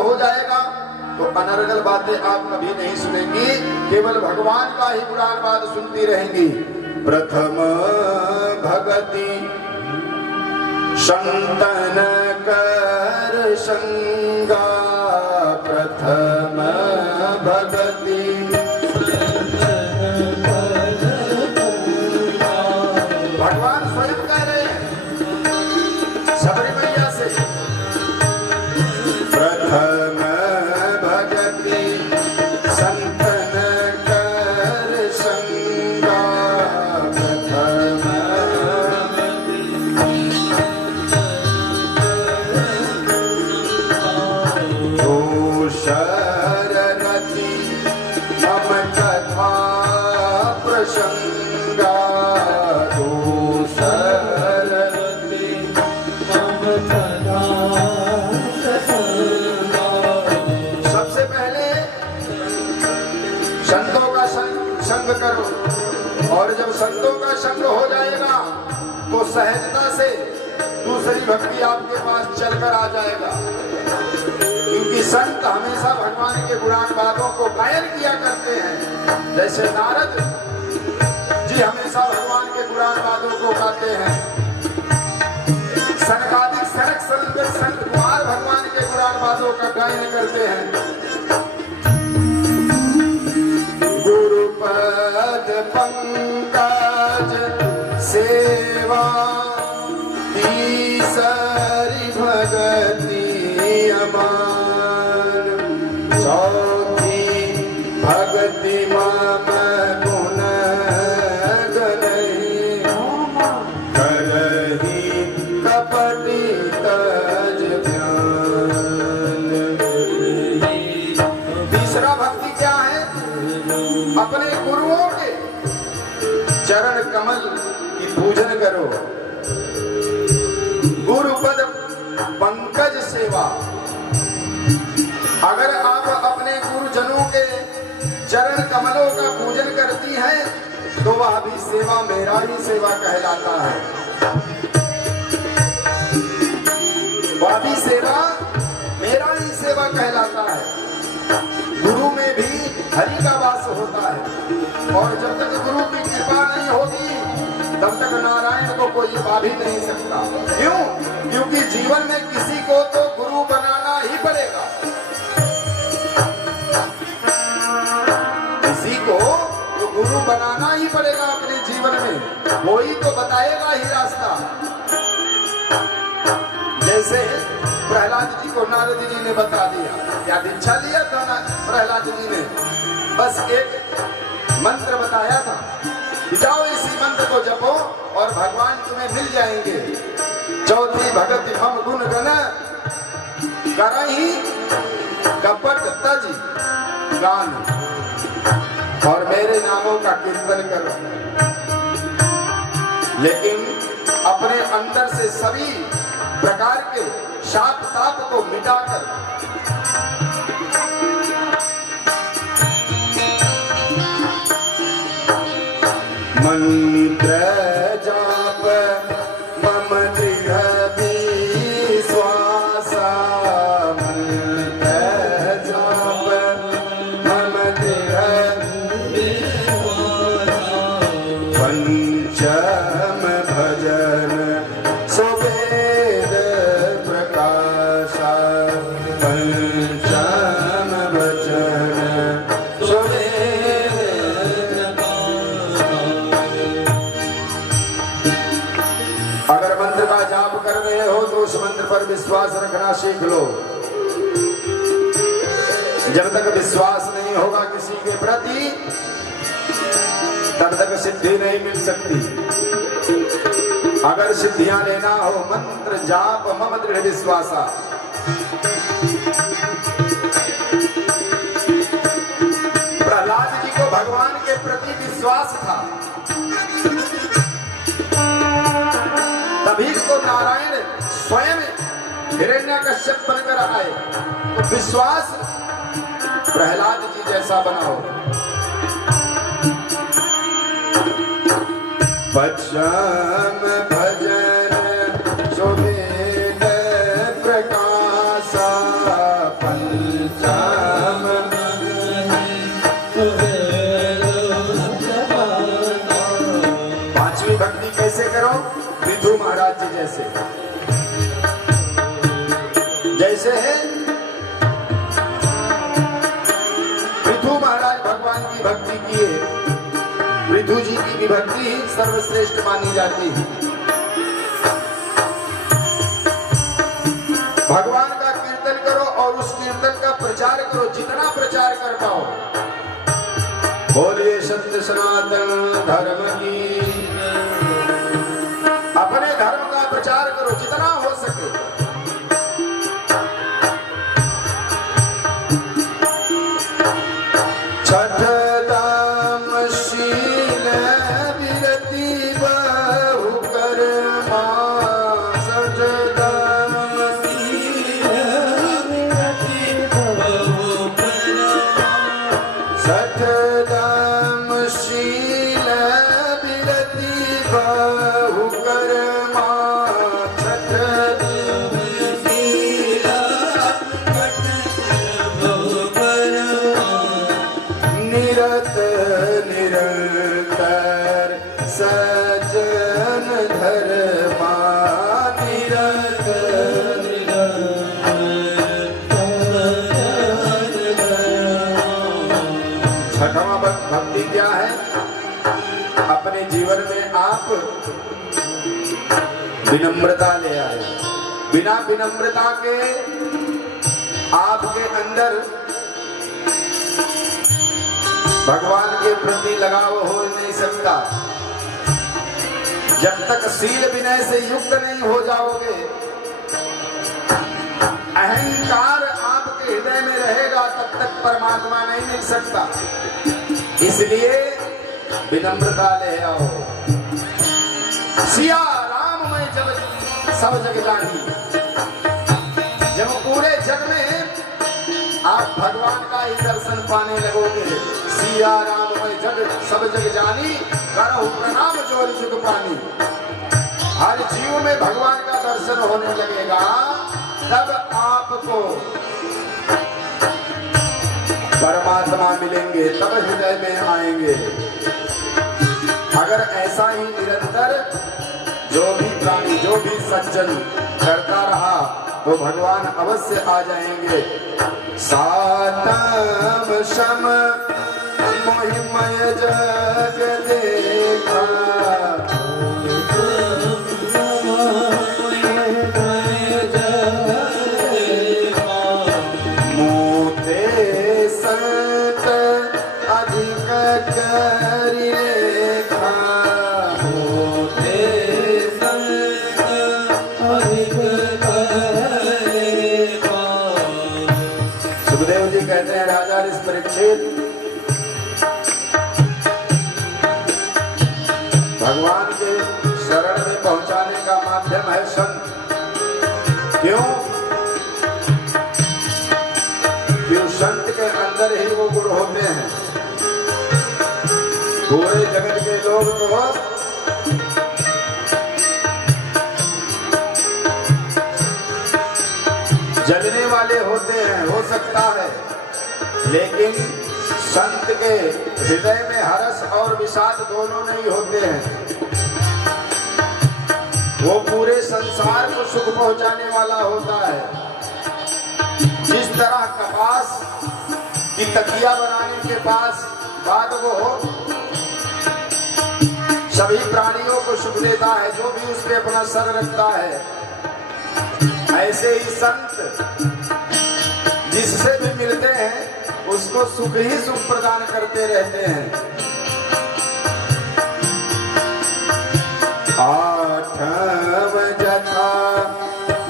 हो जाएगा तो अनर्गल बातें आप कभी नहीं सुनेंगी, केवल भगवान का ही पुराणवाद सुनती रहेंगी। प्रथम भगति संतन कर संगा, प्रथम भगति भगवान स्वयं कह रहे हैं सबरी मैया से, प्रथम भगति संतन कर संगा, प्रथम शरणति मम कथा प्रसंगा, शरणति मम कथा प्रसंगा। सबसे पहले संतों का संग करो, और जब संतों का संग हो जाएगा तो सहजता से दूसरी भक्ति आपके पास चलकर आ जाएगा, क्योंकि संत हमेशा भगवान के पुराण बातों को गायन किया करते हैं। जैसे नारद जी हमेशा भगवान के पुराण बातों को गाते हैं, सनकादिक सनक संत कुमार भगवान के पुराण बातों का गायन करते हैं। गुरुपद पंकज सेवा तीसरी भगति अमान, चौथी भगति मम गुण गनहि, करहि कपटि तज ज्ञान। तीसरा भक्ति क्या है? अपने गुरुओं के चरण कमल की पूजन करो। गुरुपद पंकज सेवा, अगर आप अपने गुरुजनों के चरण कमलों का पूजन करती हैं तो वह भी सेवा मेरा ही सेवा कहलाता है। वह भी सेवा मेरा ही सेवा कहलाता है। गुरु में भी हरि का वास होता है, और जब तक गुरु की कृपा नहीं होगी तब तक नारायण को कोई पा भी नहीं सकता। क्यों? क्योंकि जीवन में किसी को तो गुरु बनाना ही पड़ेगा, किसी को तो गुरु बनाना ही पड़ेगा अपने जीवन में, वही तो बताएगा ही रास्ता। जैसे प्रहलाद जी को नारद जी ने बता दिया, क्या दीक्षा लिया था प्रहलाद जी ने, बस एक मंत्र बताया था, जाओ इसी मंत्र को जपो और भगवान तुम्हें मिल जाएंगे। चौथी भगति हम गुण गण करहि कपट तज गान, और मेरे नामों का कीर्तन करो। लेकिन अपने अंदर से सभी प्रकार के शाप ताप को मिटाकर मंत्र जाप मम दृढ़ विश्वासा, मंत्र जाप मम दृढ़ विश्वासा, पंचम भजन सुवेद प्रकाशा, पंचम भजन उस मंत्र पर विश्वास रखना सीख लो। जब तक विश्वास नहीं होगा किसी के प्रति तब तक सिद्धि नहीं मिल सकती। अगर सिद्धियां लेना हो मंत्र जाप मम दृढ़ विश्वासा। प्रहलाद जी को भगवान के प्रति विश्वास था, तभी तो नारायण स्वयं हिरण्यकश्यप बनकर आए। तो विश्वास प्रहलाद जी जैसा बनाओ। पश्चिम भजन सुवेद प्रकाशा, जैसे जैसे है पृथु महाराज भगवान की भक्ति किए। पृथु जी की भी भक्ति ही सर्वश्रेष्ठ मानी जाती है। भगवान का कीर्तन करो और उस कीर्तन का प्रचार करो, जितना प्रचार कर पाओ। बोलिए सत्य सनातन धर्म की। अपने धर्म का प्रचार करो जितना हो सके। छठ दाम शील विरति बहु कर्मा। छठ दाम शील विरति बहु कर्मा। छठ दाम शील विरति बहु कर्मा। छठ दाम शील बहु कर्मा। निरत निरंतर सजन धर्मा। निरत छठवां भक्ति क्या है? अपने जीवन में आप विनम्रता ले आए। बिना विनम्रता के आपके अंदर भगवान के प्रति लगाव हो नहीं सकता। जब तक शील विनय से युक्त नहीं हो जाओगे, अहंकार आपके हृदय में रहेगा, तब तक परमात्मा नहीं मिल सकता। इसलिए विनम्रता ले आओ। सिया राम मैं जब सब जग जानी। जब पूरे जग में आप भगवान का ही दर्शन पाने लगोगे। सिया राम मैं जग सब जग जानी, करहु प्रणाम जोर जुग पानी। हर जीव में भगवान का दर्शन होने लगेगा, तब आपको परमात्मा मिलेंगे, तब हृदय में आएंगे। अगर ऐसा ही निरंतर जो भी प्राणी जो भी सज्जन करता रहा तो भगवान अवश्य आ जाएंगे। सातम शम मोहिमय जग देखा। मोते संत अधिक करि लेखा। मोते संत अधिक करि लेखा। सुखदेव जी कहते हैं राजा इस परीक्षित, भगवान के शरण में पहुंचाने का माध्यम है संत। क्यों? क्यों? संत के अंदर ही वो गुण होते हैं। पूरे जगत के लोग तो जलने वाले होते हैं, हो सकता है, लेकिन संत के हृदय में हर्ष और विषाद दोनों नहीं होते हैं। वो पूरे संसार को सुख पहुंचाने वाला होता है। जिस तरह कपास की तकिया बनाने के बाद वो सभी प्राणियों को सुख देता है, जो भी उस पे अपना सर रखता है, ऐसे ही संत जिससे भी मिलते हैं उसको सुख ही सुख प्रदान करते रहते हैं। आठव जथा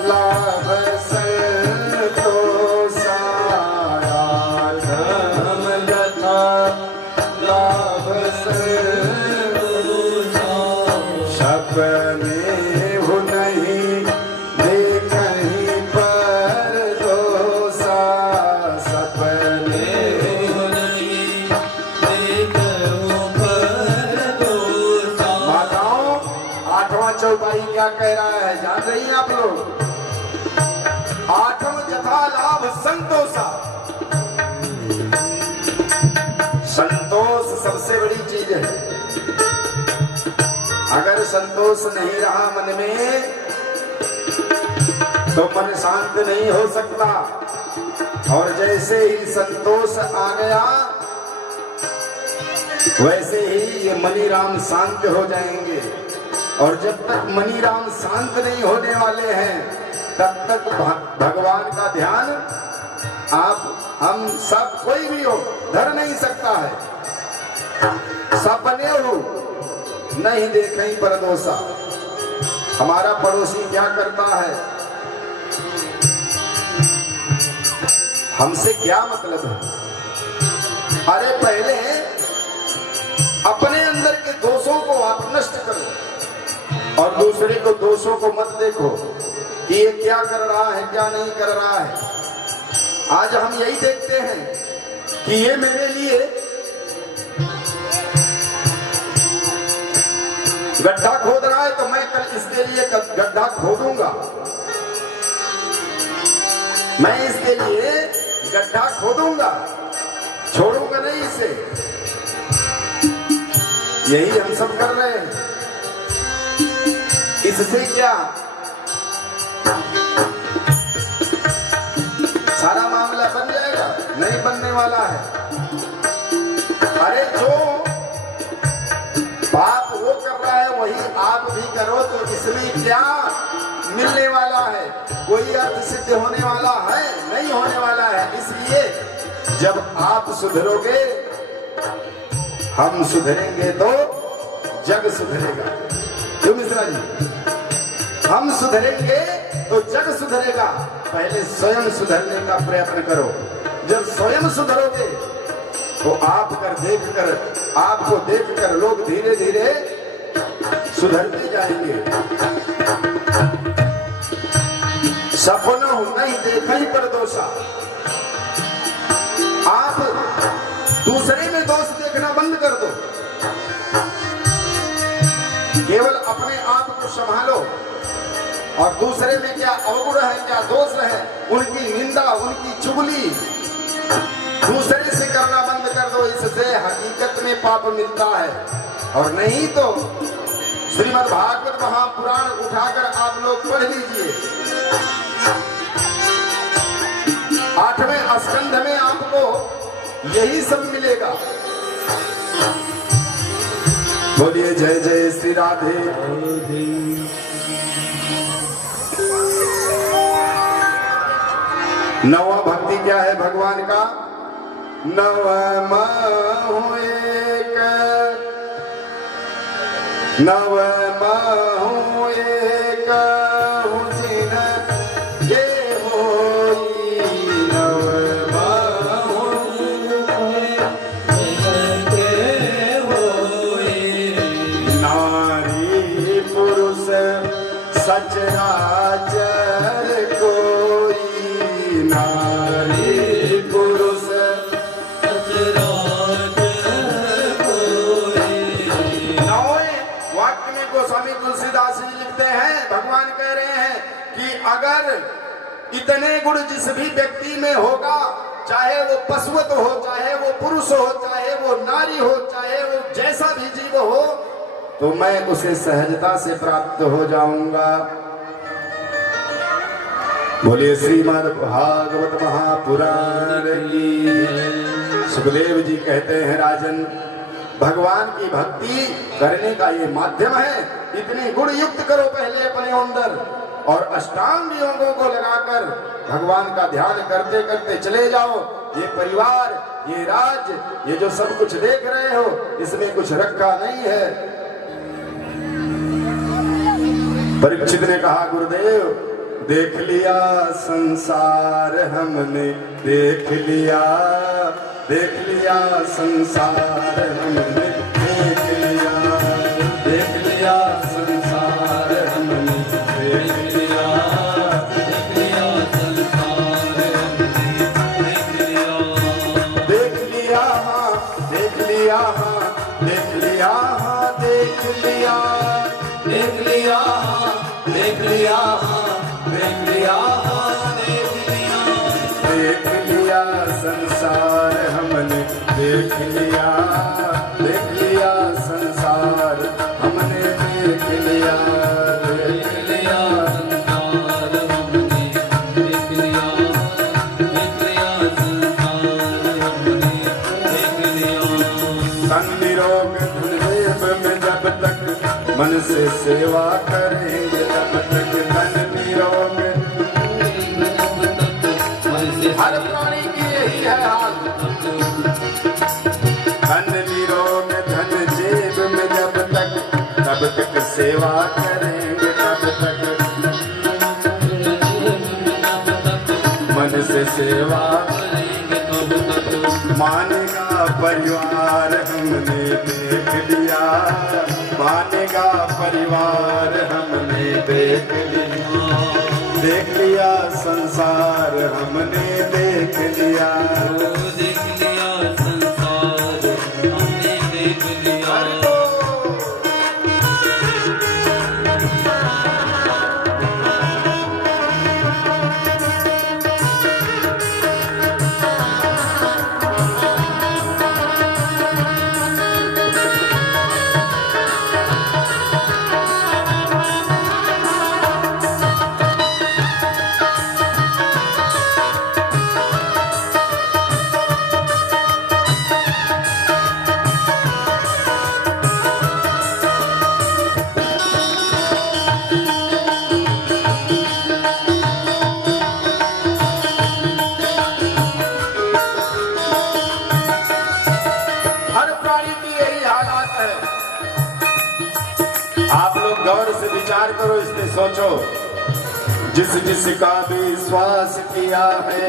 लाभ संतोषा। आठव जथा लाभ संतोषा। सपने हो नहीं देखहीं पर दोषा। सपने हो नहीं देखहीं पर दोषा। माताओं, आठवां चौपाई क्या कह रहा है जान रही हैं आप लोग? आठम जथा लाभ संतोषा। संतोष सबसे बड़ी चीज है। अगर संतोष नहीं रहा मन में तो मन शांत नहीं हो सकता। और जैसे ही संतोष आ गया वैसे ही ये मनीराम शांत हो जाएंगे। और जब तक मनीराम शांत नहीं होने वाले हैं तब तक भगवान का ध्यान आप हम सब कोई भी हो धर नहीं सकता है। सपने हो नहीं देखें पर दोषा। हमारा पड़ोसी क्या करता है, हमसे क्या मतलब है। अरे पहले अपने अंदर के दोषों को आप नष्ट करो और दूसरे को दोषों को मत देखो कि ये क्या कर रहा है क्या नहीं कर रहा है। आज हम यही देखते हैं कि ये मेरे लिए गड्ढा खोद रहा है तो मैं कल इसके लिए गड्ढा खोदूंगा, मैं इसके लिए गड्ढा खोदूंगा, छोड़ूंगा नहीं इसे। यही हम सब कर रहे हैं। इससे क्या सारा मामला बन जाएगा? नहीं बनने वाला है। अरे जो पाप वो कर रहा है वही आप भी करो तो इसमें क्या मिलने वाला है? कोई अर्थ सिद्ध होने वाला है? नहीं होने वाला है। इसलिए जब आप सुधरोगे हम सुधरेंगे तो जग सुधरेगा। क्यों मिश्रा जी? हम सुधरेंगे तो जग सुधरेगा। पहले स्वयं सुधरने का प्रयत्न करो। जब स्वयं सुधरोगे तो आपको देखकर लोग धीरे धीरे सुधरते जाएंगे। सपनों नहीं देखई पर दोषा। आप दूसरे में दोष देखना बंद कर दो, केवल अपने आप को संभालो और दूसरे में क्या अवगुण है क्या दोष है उनकी निंदा उनकी चुगली दूसरे से करना बंद कर दो। इससे हकीकत में पाप मिलता है। और नहीं तो श्रीमद् भागवत महापुराण उठाकर आप लोग पढ़ लीजिए। 8वें स्कंध में आपको यही सब मिलेगा। बोलिए जय जय श्री राधे। नवा भक्ति क्या है भगवान का? नव एक नव एक जिन ये होई नव नारी पुरुष सचराचर कोई नारी पुरुष गोस्वामी तुलसीदास जी लिखते हैं, भगवान कह रहे हैं कि अगर इतने गुण जिस भी व्यक्ति में होगा, चाहे वो पशुवत हो, चाहे वो पुरुष हो, चाहे वो नारी हो, चाहे वो जैसा भी जीव हो, तो मैं उसे सहजता से प्राप्त हो जाऊंगा। बोलिए श्रीमद् भागवत महापुराण की। सुखदेव जी कहते हैं राजन, भगवान की भक्ति करने का ये माध्यम है। इतने गुण युक्त करो पहले अपने अंदर और अष्टांग योगों को लगाकर भगवान का ध्यान करते करते चले जाओ। ये परिवार, ये राज, ये जो सब कुछ देख रहे हो, इसमें कुछ रखा नहीं है। परीक्षित ने कहा, गुरुदेव देख लिया संसार हमने, देख लिया संसार हमने, देख लिया संसार हमने, देख लिया संसार हमने, देख लिया हाँ, देख लिया हाँ, देख लिया हाँ, देख लिया, देख लिया हाँ, देख लिया हाँ, देख लिया हाँ, देख लिया संसार हमने, देख लिया संसार हमने, देख लिया संसार हमने, मन से सेवा करेंगे तब तक धन निरोग। हर प्राणी की यही है हाल, धन निरोग धन जेब में जब तक सेवा करेंगे तब तक मन से सेवा करेंगे तब तक। मानेगा परिवार हमने देख लिया, मानेगा परिवार हमने देख लिया संसार हमने देख लिया, देख लिया संसार हमने देख लिया। आप लोग गौर से विचार करो, इसमें सोचो। जिस जिसका विश्वास किया है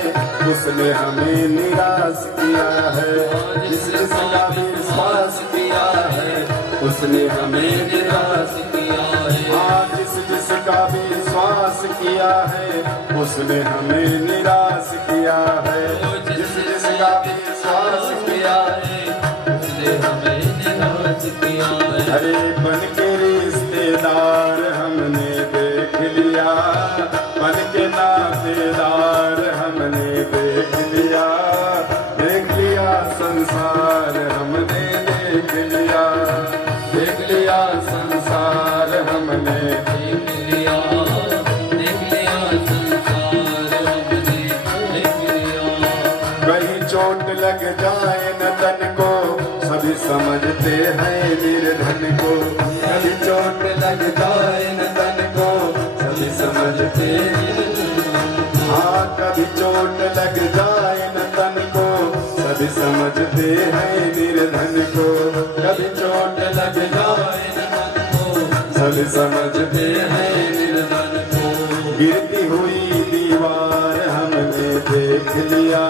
उसने हमें निराश किया है, जिस जिसका विश्वास किया है उसने हमें निराश किया है। हाँ, जिस जिसका विश्वास किया है उसने हमें निराश किया है, जिस जिसका विश्वास किया है उसने हमें निराश किया है। हरे बन के रिश्तेदार हमने देख लिया, बन के नातेदार हमने देख लिया संसार हमने देख लिया संसार हमने देख लिया संसार हमने देख लिया। कहीं चोट लग जाए न तन को सभी समझते हैं निर्धन को, कभी चोट लग जाए न तन को सभी समझते हैं। हाँ, कभी चोट लग जाए न तन को सभी समझते हैं निर्धन को, कभी चोट लग जाए न तन को सभी समझते हैं निर्धन को। गिरती हुई दीवार हमने देख लिया,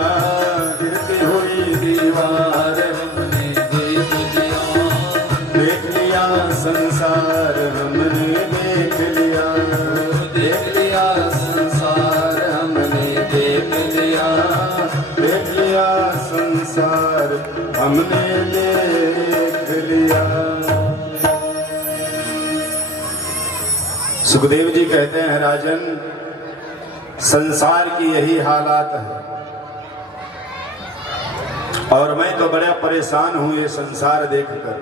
गिरती हुई दीवार हमने देख लिया संसार हमने देख लिया संसार हमने देख लिया संसार हमने देख लिया। सुखदेव जी कहते हैं, राजन संसार की यही हालात है और मैं तो बड़ा परेशान हूं ये संसार देखकर।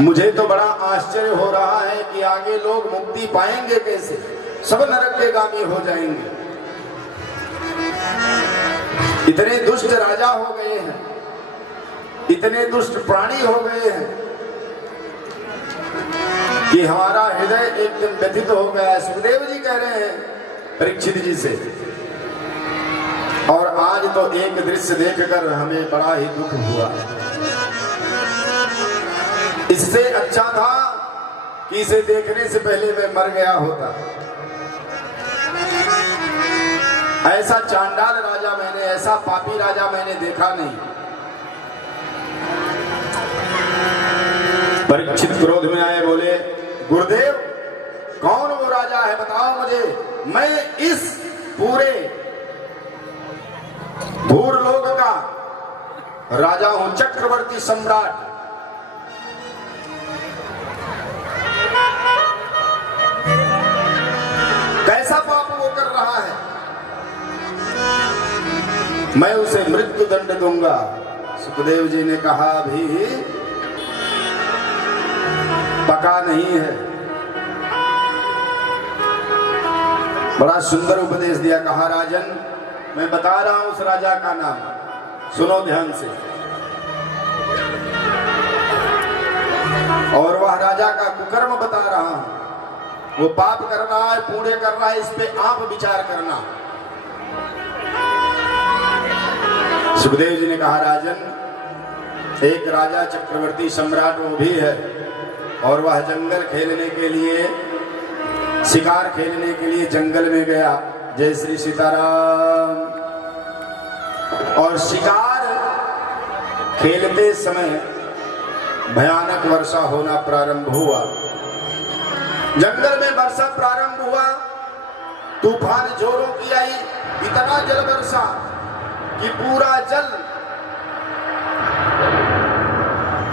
मुझे तो बड़ा आश्चर्य हो रहा है कि आगे लोग मुक्ति पाएंगे कैसे, सब नरक के गामी हो जाएंगे। इतने दुष्ट राजा हो गए हैं, इतने दुष्ट प्राणी हो गए हैं कि हमारा हृदय एकदम व्यथित हो गया है। सुखदेव जी कह रहे हैं परीक्षित जी से, और आज तो एक दृश्य देखकर हमें बड़ा ही दुख हुआ। इससे अच्छा था कि इसे देखने से पहले मैं मर गया होता। ऐसा चांडाल राजा मैंने, ऐसा पापी राजा मैंने देखा नहीं। परीक्षित क्रोध में आए, बोले गुरुदेव कौन वो राजा है, बताओ मुझे। मैं इस पूरे भूरलोक का राजा हूं, चक्रवर्ती सम्राट। कैसा पाप वो कर रहा है, मैं उसे मृत्यु दंड दूंगा। सुखदेव जी ने कहा अभी पका नहीं है। बड़ा सुंदर उपदेश दिया। कहा राजन मैं बता रहा हूं उस राजा का नाम, सुनो ध्यान से। और वह राजा का कुकर्म बता रहा हूं। वो पाप कर रहा है, पुण्य कर रहा है, इस पे आप विचार करना। सुखदेव जी ने कहा, राजन, एक राजा चक्रवर्ती सम्राट वो भी है, और वह जंगल खेलने के लिए, शिकार खेलने के लिए जंगल में गया। जय श्री सीताराम। और शिकार खेलते समय भयानक वर्षा होना प्रारंभ हुआ। जंगल में वर्षा प्रारंभ हुआ, तूफान जोरों की आई, इतना जल वर्षा कि पूरा जल,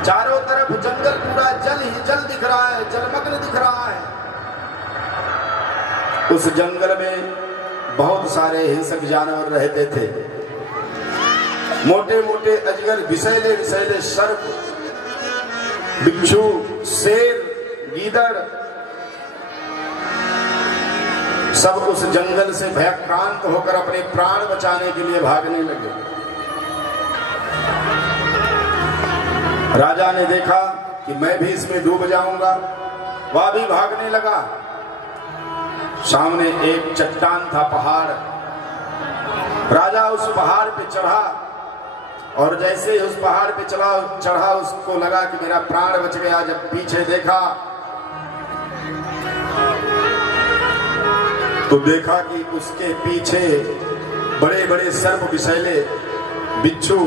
चारों तरफ जंगल पूरा जल ही जल दिख रहा है, जलमग्न दिख रहा है। उस जंगल में बहुत सारे हिंसक जानवर रहते थे, मोटे मोटे अजगर, विषैले विषैले सर्प, बिच्छू, शेर, गीदड़, सब उस जंगल से भयक्रांत होकर अपने प्राण बचाने के लिए भागने लगे। राजा ने देखा कि मैं भी इसमें डूब जाऊंगा, वह भी भागने लगा। सामने एक चट्टान था, पहाड़। राजा उस पहाड़ पे चढ़ा, और जैसे ही उस पहाड़ पे चढ़ा, उसको लगा कि मेरा प्राण बच गया। जब पीछे देखा तो देखा कि उसके पीछे बड़े बड़े सर्प, विषैले, बिच्छू,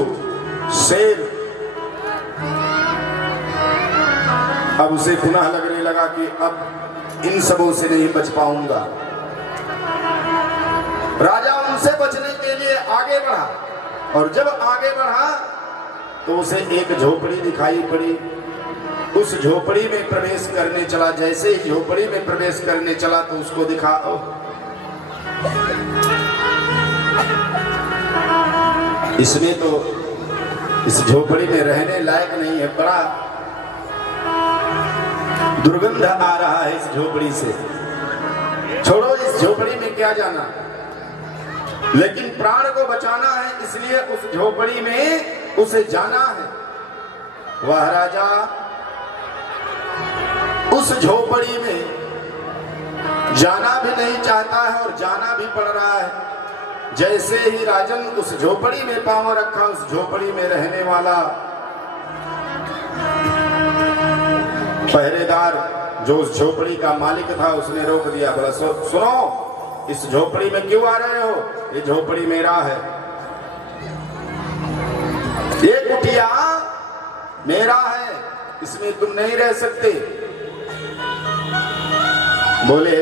शेर। अब उसे पुनः लगने लगा कि अब इन सबों से नहीं बच पाऊंगा। राजा उनसे बचने के लिए आगे बढ़ा, और जब आगे बढ़ा तो उसे एक झोपड़ी दिखाई पड़ी। उस झोपड़ी में प्रवेश करने चला। जैसे ही झोपड़ी में प्रवेश करने चला तो उसको दिखा, इसमें तो, इस झोपड़ी में रहने लायक नहीं है, बड़ा दुर्गंध आ रहा है इस झोपड़ी से। छोड़ो, इस झोपड़ी में क्या जाना, लेकिन प्राण को बचाना है, इसलिए उस झोपड़ी में उसे जाना है। वह राजा उस झोपड़ी में जाना भी नहीं चाहता है और जाना भी पड़ रहा है। जैसे ही राजन उस झोपड़ी में पांव रखा, उस झोपड़ी में रहने वाला पहरेदार, जो उस झोपड़ी का मालिक था, उसने रोक दिया। बोला, सुनो, इस झोपड़ी में क्यों आ रहे हो? ये झोपड़ी मेरा है, ये कुटिया मेरा है, इसमें तुम नहीं रह सकते। बोले,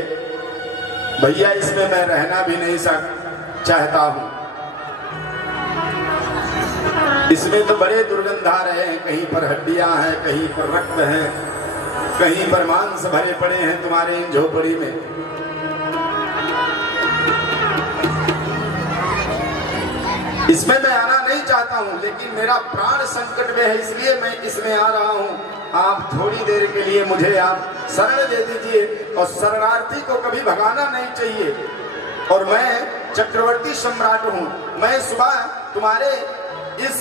भैया, इसमें मैं रहना भी नहीं चाहता हूं, इसमें तो बड़े दुर्गंध आ रहे हैं, कहीं पर हड्डियां हैं, कहीं पर रक्त है, कहीं पर मांस भरे पड़े हैं तुम्हारे इन झोपड़ी में। इसमें मैं आना नहीं चाहता हूं, लेकिन मेरा प्राण संकट में है, इसलिए मैं इसमें आ रहा हूं। आप थोड़ी देर के लिए मुझे आप शरण दे दीजिए, और शरणार्थी को कभी भगाना नहीं चाहिए। और मैं चक्रवर्ती सम्राट हूं, मैं सुबह तुम्हारे इस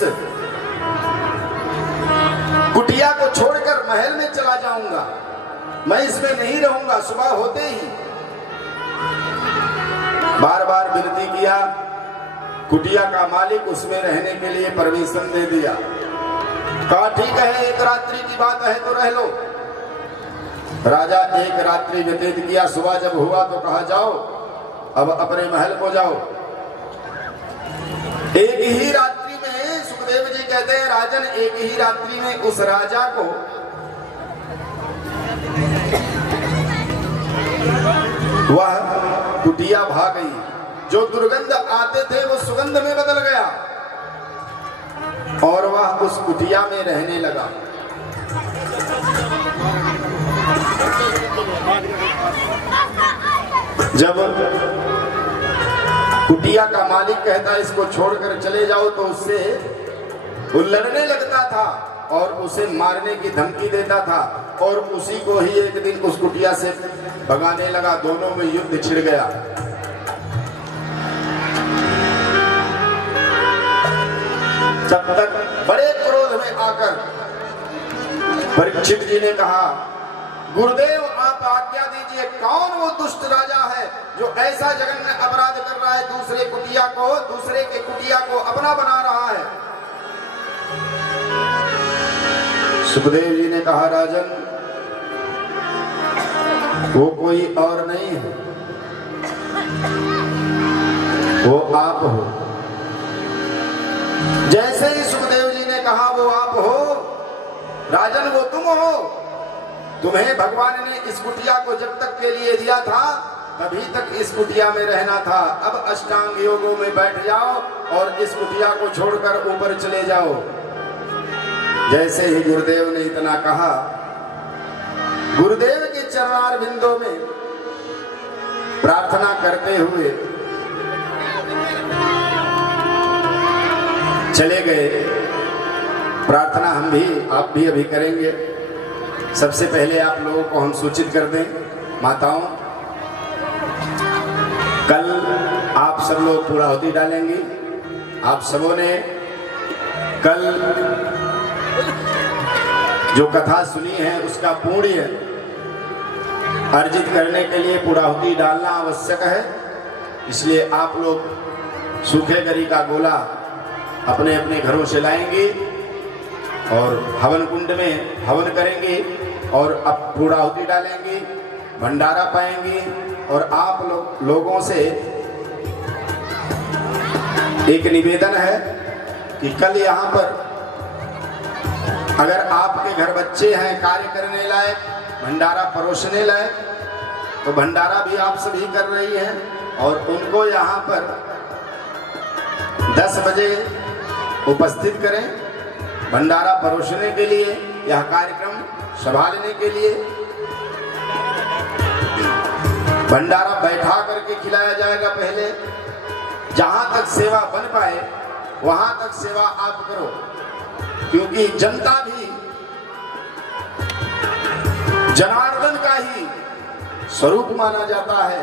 कुटिया को छोड़कर महल में चला जाऊंगा, मैं इसमें नहीं रहूंगा। सुबह होते ही बार बार विनती किया, कुटिया का मालिक उसमें रहने के लिए परमिशन दे दिया। कहा, ठीक है, एक रात्रि की बात है तो रह लो। राजा एक रात्रि व्यतीत किया। सुबह जब हुआ तो कहा, जाओ अब अपने महल को जाओ। एक ही रात्रि में, सुखदेव जी कहते हैं, राजन, एक ही रात्रि में उस राजा को वह कुटिया भाग गई। जो दुर्गंध आते थे वो सुगंध में बदल गया, और वह उस कुटिया में रहने लगा। जब कुटिया का मालिक कहता इसको छोड़कर चले जाओ, तो उससे वो लड़ने लगता था और उसे मारने की धमकी देता था, और उसी को ही एक दिन उस कुटिया से भगाने लगा। दोनों में युद्ध छिड़ गया। तब तक बड़े क्रोध में आकर परीक्षित जी ने कहा, गुरुदेव आप आज्ञा दीजिए, कौन वो दुष्ट राजा है जो ऐसा जघन्य अपराध कर रहा है, दूसरे के कुटिया को अपना बना रहा है। सुखदेव जी ने कहा, राजन वो कोई और नहीं है, वो आप हो। जैसे ही सुखदेव जी ने कहा वो आप हो, राजन वो तुम हो। तुम्हें भगवान ने इस कुटिया को जब तक के लिए दिया था तभी तक इस कुटिया में रहना था। अब अष्टांग योगों में बैठ जाओ और इस कुटिया को छोड़कर ऊपर चले जाओ। जैसे ही गुरुदेव ने इतना कहा, गुरुदेव के चरणार बिंदों में प्रार्थना करते हुए चले गए। प्रार्थना हम भी आप भी अभी करेंगे। सबसे पहले आप लोगों को हम सूचित कर दें, माताओं, कल आप सब लोग पूर्णाहुति डालेंगी। आप सबों ने कल जो कथा सुनी है उसका पुण्य अर्जित करने के लिए पूर्णाहुति डालना आवश्यक है। इसलिए आप लोग सूखे गरी का गोला अपने अपने घरों से लाएंगे और हवन कुंड में हवन करेंगे और अब पूर्णाहुति डालेंगे, भंडारा पाएंगे। और आप लोगों से एक निवेदन है कि कल यहाँ पर अगर आपके घर बच्चे हैं कार्य करने लायक, भंडारा परोसने लायक, तो भंडारा भी आप सभी कर रही हैं और उनको यहाँ पर 10 बजे उपस्थित करें भंडारा परोसने के लिए, यह कार्यक्रम संभालने के लिए। भंडारा बैठा करके खिलाया जाएगा। पहले जहां तक सेवा बन पाए वहां तक सेवा आप करो, क्योंकि जनता भी जनार्दन का ही स्वरूप माना जाता है।